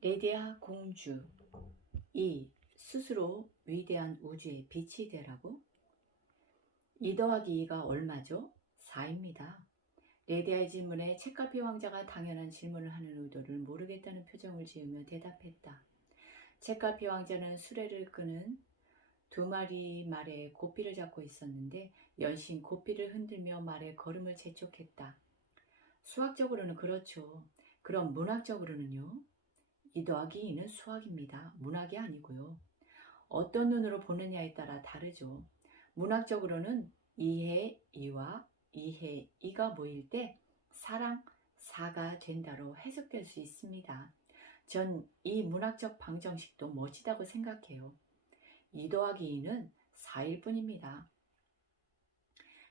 레디아 공주 2. 스스로 위대한 우주의 빛이 되라고? 2 더하기 2가 얼마죠? 4입니다. 레디아의 질문에 책갈피 왕자가 당연한 질문을 하는 의도를 모르겠다는 표정을 지으며 대답했다. 책갈피 왕자는 수레를 끄는 2마리 말의 고삐를 잡고 있었는데 연신 고삐를 흔들며 말의 걸음을 재촉했다. 수학적으로는 그렇죠. 그럼 문학적으로는요? 2 더하기 2는 수학입니다. 문학이 아니고요. 어떤 눈으로 보느냐에 따라 다르죠. 문학적으로는 2해 2와 2해 2가 모일 때 4랑 4가 된다로 해석될 수 있습니다. 전 이 문학적 방정식도 멋지다고 생각해요. 2 더하기 2는 4일 뿐입니다.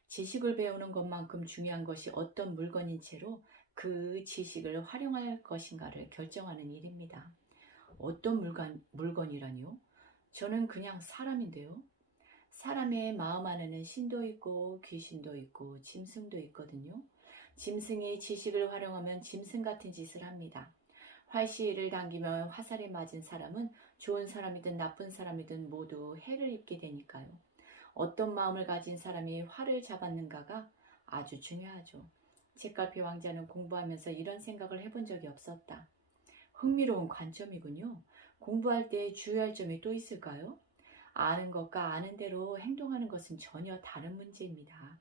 지식을 배우는 것만큼 중요한 것이 어떤 물건인 채로 그 지식을 활용할 것인가를 결정하는 일입니다. 어떤 물건이라니요? 저는 그냥 사람인데요. 사람의 마음 안에는 신도 있고 귀신도 있고 짐승도 있거든요. 짐승이 지식을 활용하면 짐승 같은 짓을 합니다. 활시위를 당기면 화살에 맞은 사람은 좋은 사람이든 나쁜 사람이든 모두 해를 입게 되니까요. 어떤 마음을 가진 사람이 활을 잡았는가가 아주 중요하죠. 책갈피 왕자는 공부하면서 이런 생각을 해본 적이 없었다. 흥미로운 관점이군요. 공부할 때 주의할 점이 또 있을까요? 아는 것과 아는 대로 행동하는 것은 전혀 다른 문제입니다.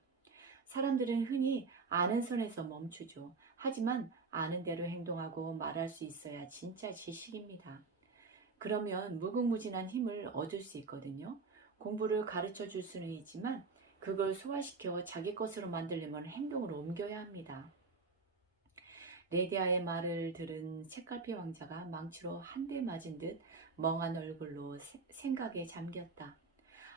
사람들은 흔히 아는 선에서 멈추죠. 하지만 아는 대로 행동하고 말할 수 있어야 진짜 지식입니다. 그러면 무궁무진한 힘을 얻을 수 있거든요. 공부를 가르쳐 줄 수는 있지만 그걸 소화시켜 자기 것으로 만들려면 행동으로 옮겨야 합니다. 레디아의 말을 들은 책갈피 왕자가 망치로 한 대 맞은 듯 멍한 얼굴로 생각에 잠겼다.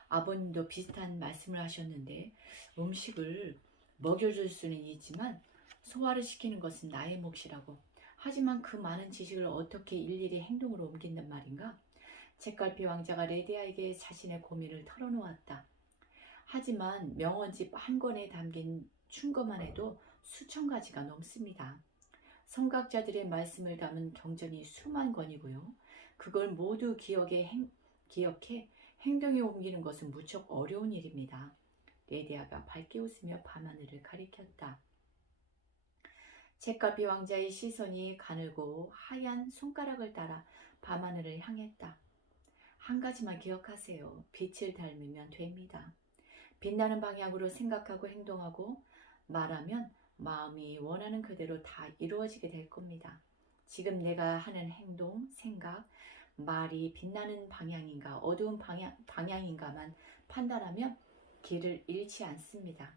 아버님도 비슷한 말씀을 하셨는데 음식을 먹여줄 수는 있지만 소화를 시키는 것은 나의 몫이라고. 하지만 그 많은 지식을 어떻게 일일이 행동으로 옮긴단 말인가? 책갈피 왕자가 레디아에게 자신의 고민을 털어놓았다. 하지만 명언집 한 권에 담긴 충고만 해도 수천 가지가 넘습니다. 성각자들의 말씀을 담은 경전이 수만 권이고요. 그걸 모두 기억해 행동에 옮기는 것은 무척 어려운 일입니다. 레디아가 밝게 웃으며 밤하늘을 가리켰다. 책갈피 왕자의 시선이 가늘고 하얀 손가락을 따라 밤하늘을 향했다. 한 가지만 기억하세요. 빛을 닮으면 됩니다. 빛나는 방향으로 생각하고 행동하고 말하면 마음이 원하는 그대로 다 이루어지게 될 겁니다. 지금 내가 하는 행동, 생각, 말이 빛나는 방향인가 어두운 방향인가만 판단하면 길을 잃지 않습니다.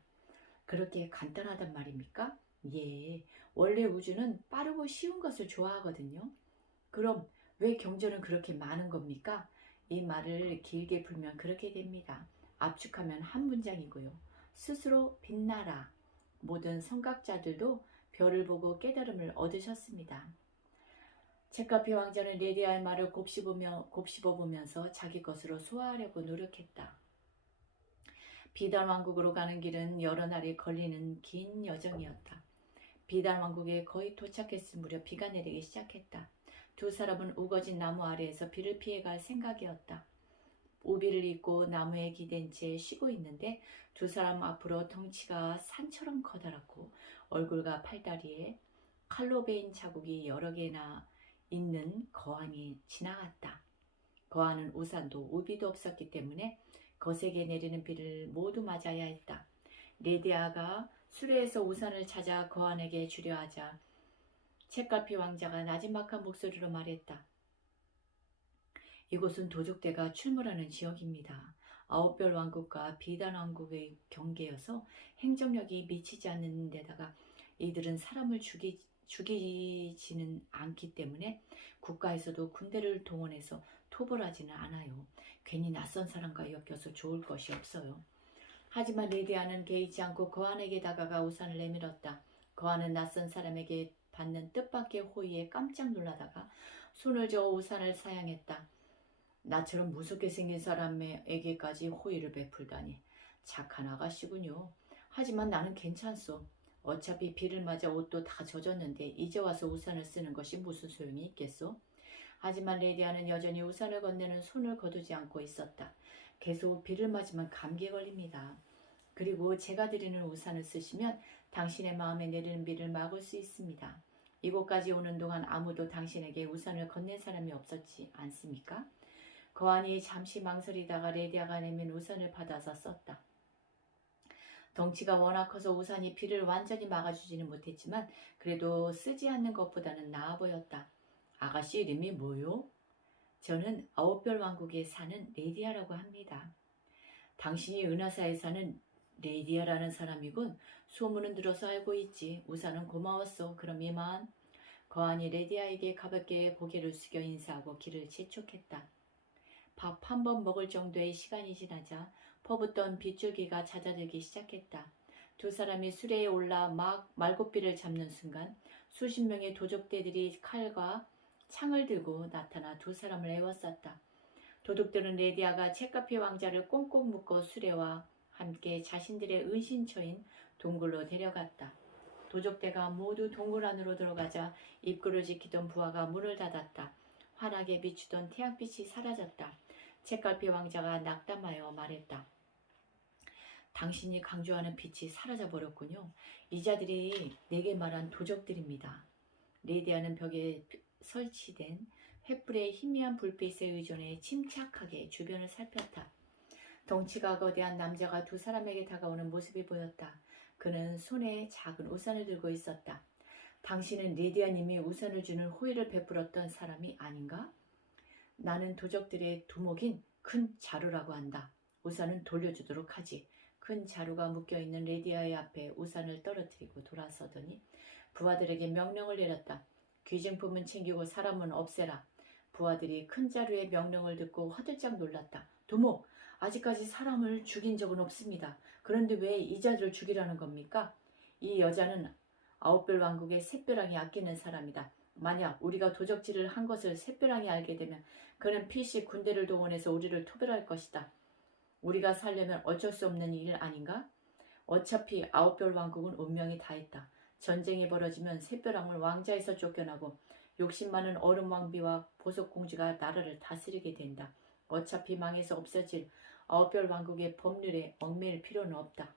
그렇게 간단하단 말입니까? 예, 원래 우주는 빠르고 쉬운 것을 좋아하거든요. 그럼 왜 경전은 그렇게 많은 겁니까? 이 말을 길게 풀면 그렇게 됩니다. 압축하면 한 문장이고요. 스스로 빛나라. 모든 성각자들도 별을 보고 깨달음을 얻으셨습니다. 책갈피 왕자는 레디아의 말을 곱씹어보면서 자기 것으로 소화하려고 노력했다. 비단 왕국으로 가는 길은 여러 날이 걸리는 긴 여정이었다. 비단 왕국에 거의 도착했을 무렵 비가 내리기 시작했다. 두 사람은 우거진 나무 아래에서 비를 피해갈 생각이었다. 우비를 입고 나무에 기댄 채 쉬고 있는데 두 사람 앞으로 덩치가 산처럼 커다랗고 얼굴과 팔다리에 칼로 베인 자국이 여러 개나 있는 거한이 지나갔다. 거한은 우산도 우비도 없었기 때문에 거세게 내리는 비를 모두 맞아야 했다. 레디아가 수레에서 우산을 찾아 거한에게 주려 하자 책갈피 왕자가 나지막한 목소리로 말했다. 이곳은 도적대가 출몰하는 지역입니다. 9별 왕국과 비단 왕국의 경계여서 행정력이 미치지 않는 데다가 이들은 사람을 죽이지는 않기 때문에 국가에서도 군대를 동원해서 토벌하지는 않아요. 괜히 낯선 사람과 엮여서 좋을 것이 없어요. 하지만 레디아는 개의치 않고 거한에게 다가가 우산을 내밀었다. 거한은 낯선 사람에게 받는 뜻밖의 호의에 깜짝 놀라다가 손을 저어 우산을 사양했다. 나처럼 무섭게 생긴 사람에게까지 호의를 베풀다니 착한 아가씨군요. 하지만 나는 괜찮소. 어차피 비를 맞아 옷도 다 젖었는데 이제 와서 우산을 쓰는 것이 무슨 소용이 있겠소? 하지만 레디아는 여전히 우산을 건네는 손을 거두지 않고 있었다. 계속 비를 맞으면 감기에 걸립니다. 그리고 제가 드리는 우산을 쓰시면 당신의 마음에 내리는 비를 막을 수 있습니다. 이곳까지 오는 동안 아무도 당신에게 우산을 건넨 사람이 없었지 않습니까? 거한이 잠시 망설이다가 레디아가 내민 우산을 받아서 썼다. 덩치가 워낙 커서 우산이 비를 완전히 막아주지는 못했지만 그래도 쓰지 않는 것보다는 나아 보였다. 아가씨 이름이 뭐요? 저는 아홉별 왕국에 사는 레디아라고 합니다. 당신이 은하사에 사는 레디아라는 사람이군. 소문은 들어서 알고 있지. 우산은 고마웠어. 그럼 이만. 거한이 레디아에게 가볍게 고개를 숙여 인사하고 길을 재촉했다. 밥 한 번 먹을 정도의 시간이 지나자 퍼붓던 빗줄기가 잦아들기 시작했다. 두 사람이 수레에 올라 막 말고삐를 잡는 순간 수십 명의 도적대들이 칼과 창을 들고 나타나 두 사람을 에워쌌다. 도둑들은 레디아가 책가피 왕자를 꽁꽁 묶어 수레와 함께 자신들의 은신처인 동굴로 데려갔다. 도적대가 모두 동굴 안으로 들어가자 입구를 지키던 부하가 문을 닫았다. 환하게 비추던 태양빛이 사라졌다. 책갈피 왕자가 낙담하여 말했다. 당신이 강조하는 빛이 사라져버렸군요. 이 자들이 내게 말한 도적들입니다. 레디아는 벽에 설치된 횃불의 희미한 불빛에 의존해 침착하게 주변을 살폈다. 덩치가 거대한 남자가 두 사람에게 다가오는 모습이 보였다. 그는 손에 작은 우산을 들고 있었다. 당신은 레디아님이 우산을 주는 호의를 베풀었던 사람이 아닌가? 나는 도적들의 두목인 큰 자루라고 한다. 우산은 돌려주도록 하지. 큰 자루가 묶여있는 레디아의 앞에 우산을 떨어뜨리고 돌아서더니 부하들에게 명령을 내렸다. 귀중품은 챙기고 사람은 없애라. 부하들이 큰 자루의 명령을 듣고 화들짝 놀랐다. 두목, 아직까지 사람을 죽인 적은 없습니다. 그런데 왜 이 자들을 죽이라는 겁니까? 이 여자는 아홉별 왕국의 샛별왕이 아끼는 사람이다. 만약 우리가 도적질을 한 것을 샛별왕이 알게 되면 그는 필시 군대를 동원해서 우리를 토벌할 것이다. 우리가 살려면 어쩔 수 없는 일 아닌가? 어차피 아홉별 왕국은 운명이 다했다. 전쟁이 벌어지면 샛별왕은 왕자에서 쫓겨나고 욕심 많은 얼음 왕비와 보석공주가 나라를 다스리게 된다. 어차피 망해서 없어질 아홉별 왕국의 법률에 얽매일 필요는 없다.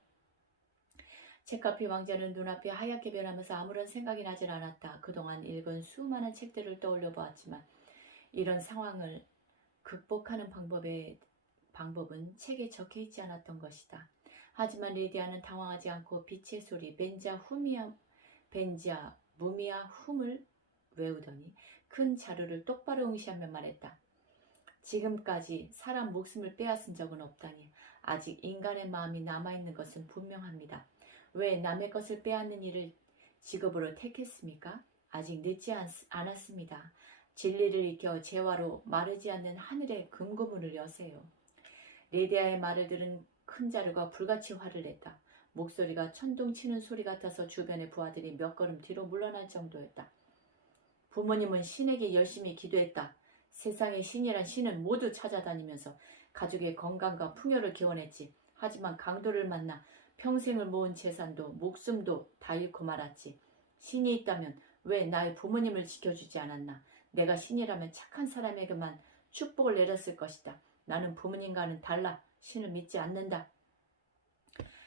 책가피 왕자는 눈앞이 하얗게 변하면서 아무런 생각이 나질 않았다. 그동안 읽은 수많은 책들을 떠올려 보았지만 이런 상황을 극복하는 방법은 책에 적혀 있지 않았던 것이다. 하지만 레디아는 당황하지 않고 빛의 소리 벤자 무미야 훔을 외우더니 큰 자루를 똑바로 응시하며 말했다. 지금까지 사람 목숨을 빼앗은 적은 없다니 아직 인간의 마음이 남아있는 것은 분명합니다. 왜 남의 것을 빼앗는 일을 직업으로 택했습니까? 아직 늦지 않았습니다. 진리를 익혀 재화로 마르지 않는 하늘의 금고문을 여세요. 레디아의 말을 들은 큰 자루가 불같이 화를 냈다. 목소리가 천둥 치는 소리 같아서 주변의 부하들이 몇 걸음 뒤로 물러날 정도였다. 부모님은 신에게 열심히 기도했다. 세상의 신이란 신은 모두 찾아다니면서 가족의 건강과 풍요를 기원했지. 하지만 강도를 만나 평생을 모은 재산도 목숨도 다 잃고 말았지. 신이 있다면 왜 나의 부모님을 지켜주지 않았나? 내가 신이라면 착한 사람에게만 축복을 내렸을 것이다. 나는 부모님과는 달라. 신을 믿지 않는다.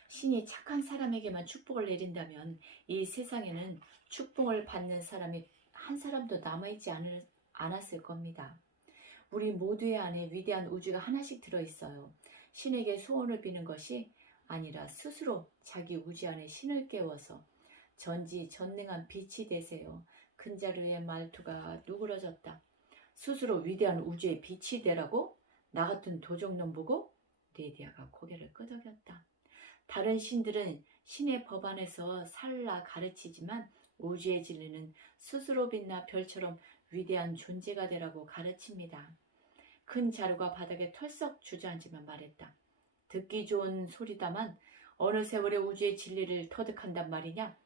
신이 착한 사람에게만 축복을 내린다면 이 세상에는 축복을 받는 사람이 한 사람도 남아있지 않았을 겁니다. 우리 모두의 안에 위대한 우주가 하나씩 들어있어요. 신에게 소원을 비는 것이 아니라 스스로 자기 우주 안에 신을 깨워서 전지전능한 빛이 되세요. 큰 자루의 말투가 누그러졌다. 스스로 위대한 우주의 빛이 되라고? 나 같은 도적놈 보고? 레디아가 고개를 끄덕였다. 다른 신들은 신의 법안에서 살라 가르치지만 우주의 진리는 스스로 빛나 별처럼 위대한 존재가 되라고 가르칩니다. 큰 자루가 바닥에 털썩 주저앉으며 말했다. 듣기 좋은 소리다만 어느 세월에 우주의 진리를 터득한단 말이냐?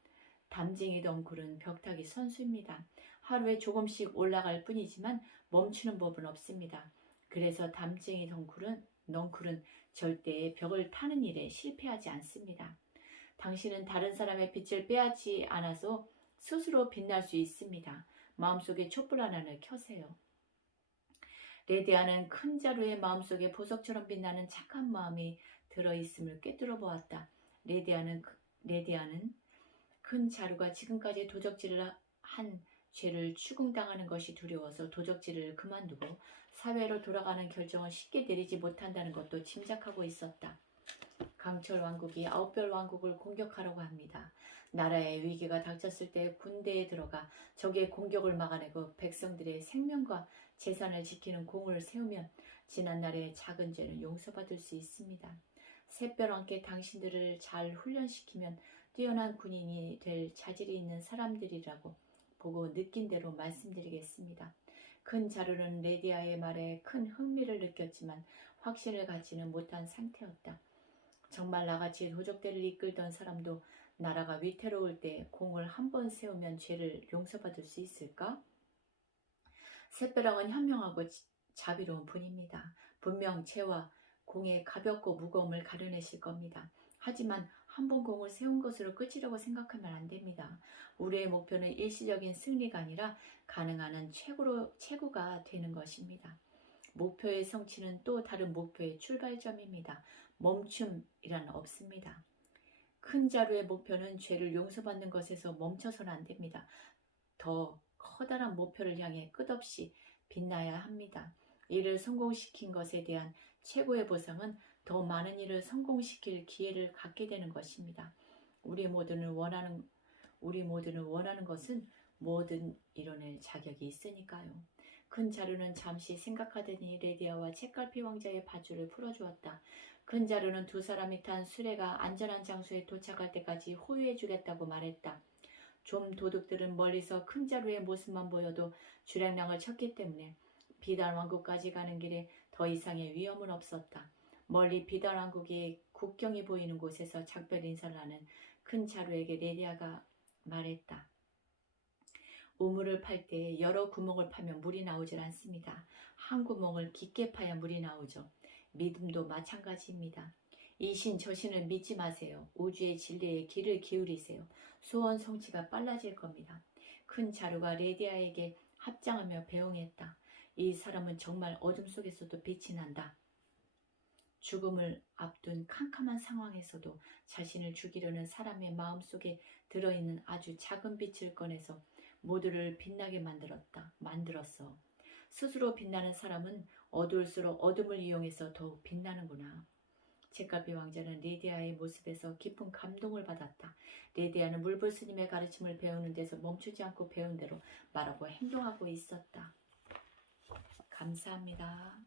담쟁이 덩굴은 벽타기 선수입니다. 하루에 조금씩 올라갈 뿐이지만 멈추는 법은 없습니다. 그래서 담쟁이 덩굴은 절대 벽을 타는 일에 실패하지 않습니다. 당신은 다른 사람의 빛을 빼앗지 않아서 스스로 빛날 수 있습니다. 마음속에 촛불 하나를 켜세요. 레디아는 큰 자루의 마음속에 보석처럼 빛나는 착한 마음이 들어있음을 꿰뚫어 보았다. 레디아는 큰 자루가 지금까지 도적질을 한 죄를 추궁당하는 것이 두려워서 도적질을 그만두고 사회로 돌아가는 결정을 쉽게 내리지 못한다는 것도 짐작하고 있었다. 강철 왕국이 아홉별 왕국을 공격하려고 합니다. 나라의 위기가 닥쳤을 때 군대에 들어가 적의 공격을 막아내고 백성들의 생명과 재산을 지키는 공을 세우면 지난날의 작은 죄는 용서받을 수 있습니다. 샛별왕께 당신들을 잘 훈련시키면 뛰어난 군인이 될 자질이 있는 사람들이라고 보고 느낀 대로 말씀드리겠습니다. 큰 자루는 레디아의 말에 큰 흥미를 느꼈지만 확신을 갖지는 못한 상태였다. 정말 나같이 도적대를 이끌던 사람도 나라가 위태로울 때 공을 한 번 세우면 죄를 용서받을 수 있을까? 샛별왕은 현명하고 자비로운 분입니다. 분명 죄와 공의 가볍고 무거움을 가려내실 겁니다. 하지만 한 번 공을 세운 것으로 끝이라고 생각하면 안 됩니다. 우리의 목표는 일시적인 승리가 아니라 가능한 한 최고가 되는 것입니다. 목표의 성취는 또 다른 목표의 출발점입니다. 멈춤이란 없습니다. 큰 자루의 목표는 죄를 용서받는 것에서 멈춰서는 안 됩니다. 더 커다란 목표를 향해 끝없이 빛나야 합니다. 이를 성공시킨 것에 대한 최고의 보상은 더 많은 일을 성공시킬 기회를 갖게 되는 것입니다. 우리 모두는 원하는 것은 뭐든 이뤄낼 자격이 있으니까요. 큰 자루는 잠시 생각하더니 레디아와 책갈피 왕자의 밧줄을 풀어주었다. 큰 자루는 두 사람이 탄 수레가 안전한 장소에 도착할 때까지 호위해주겠다고 말했다. 좀 도둑들은 멀리서 큰 자루의 모습만 보여도 주량량을 쳤기 때문에 비단 왕국까지 가는 길에 더 이상의 위험은 없었다. 멀리 비단 왕국의 국경이 보이는 곳에서 작별 인사를 하는 큰 자루에게 레디아가 말했다. 우물을 팔 때 여러 구멍을 파면 물이 나오질 않습니다. 한 구멍을 깊게 파야 물이 나오죠. 믿음도 마찬가지입니다. 이 신 저 신을 믿지 마세요. 우주의 진리에 귀를 기울이세요. 소원 성취가 빨라질 겁니다. 큰 자루가 레디아에게 합장하며 배웅했다. 이 사람은 정말 어둠 속에서도 빛이 난다. 죽음을 앞둔 캄캄한 상황에서도 자신을 죽이려는 사람의 마음속에 들어있는 아주 작은 빛을 꺼내서 모두를 빛나게 만들었어. 스스로 빛나는 사람은 어두울수록 어둠을 이용해서 더욱 빛나는구나. 책갈피 왕자는 레디아의 모습에서 깊은 감동을 받았다. 레디아는 물불 스님의 가르침을 배우는 데서 멈추지 않고 배운 대로 말하고 행동하고 있었다. 감사합니다.